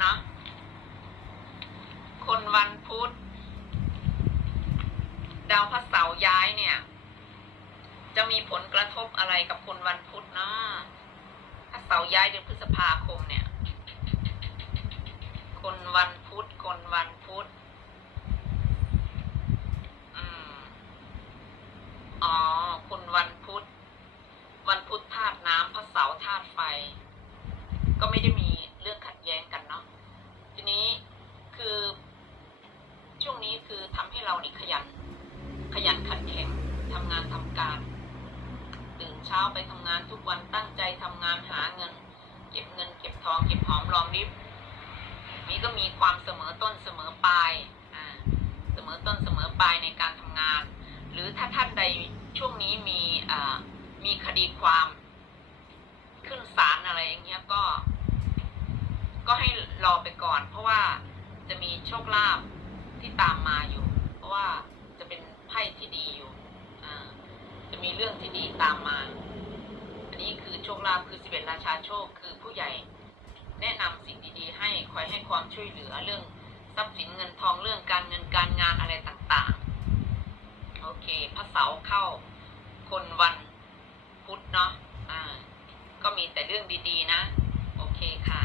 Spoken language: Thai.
เนาะคนวันพุธดาวพระเสาย้ายเนี่ย จะมีผลกระทบอะไรกับคนวันพุธเนาะถ้าเสาย้ายเดือนพฤษภาคมเนี่ย คนวันพุธคนวันพุธอ๋อคนวันพุธ วันพุธธาตุน้ำพระเสาร์ธาตุไฟ ก็ไม่ได้มีเรื่องขัดแย้งกันเนาะ ทีนี้คือ งนี้คือทำให้เรานี่ขยัน ขยันขันแข็งทำงานทำการ ตื่นเช้าไปทำงานทุกวันตั้งใจทำงานหาเงิน เก็บเงิน เก็บทองเก็บหอมรอมริบนี้ก็มีความเสมอต้นเสมอปลายอ่าเสมอต้นเสมอปลายในการทำงาน หรือถ้าท่านใดช่วงนี้มีอ่ามีคดีความขึ้นศาลอะไรอย่างเงี้ยก็ ก็ให้รอไปก่อน เพราะว่าจะมีโชคลาภ ตามมาอยู่ เพราะว่าจะเป็นไพ่ที่ดีอยู่จะมีเรื่องที่ดีตามมา อันนี้คือโชคลาภคือสิบเอ็ดราชาโชคคือผู้ใหญ่ แนะนำสิ่งดีๆ ให้คอยให้ความช่วยเหลือเรื่องทรัพย์สินเงินทองเรื่องการเงินการงานอะไรต่างๆ โอเคพระเสาร์เข้าคนวันพุธเนาะ อ่า ก็มีแต่เรื่องดีๆนะ โอเคค่ะ